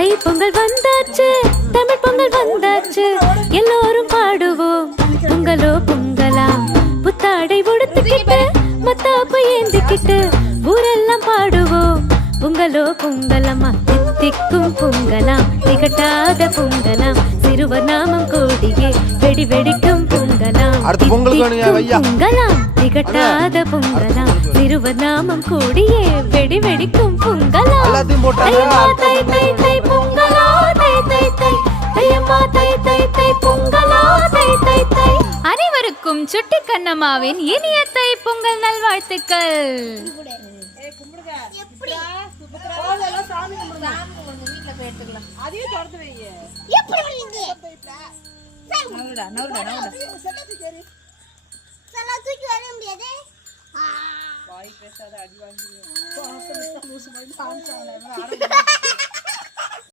தை பொங்கல் வந்தாச்சு, தமிழ் பொங்கல் வந்தாச்சு, எல்லோரும் பாடுவோம் பொங்கலோ பொங்கலா. புத்தாடை உடுத்துக்கிட்டு மத்தாப்பு ஏந்திக்கிட்டு ஊரெல்லாம் பாடுவோம் பொங்கலோ பொங்கலம்மா. தித்திக்கும் பொங்கலாம், திகட்டாத பொங்கலாம், சிறுவர் நாமம் கோடியே வெடி வெடிக்கும் பொங்கலாம். பொங்கலாம், திகட்டாத பொங்கலாம், சிறுவர் நாமம் கோடியே வெடி வெடிக்கும் பொங்கலாம். தை தை தை பொங்கலா, தை தை தை தையம்மா, தை தை தை பொங்கலா, தை தை தை. அனைவருக்கும் சுட்டி கண்ணம்மாவின் இனிய தை பொங்கல் நல்வாழ்த்துக்கள். வாய் பேசாத அடி வாங்கி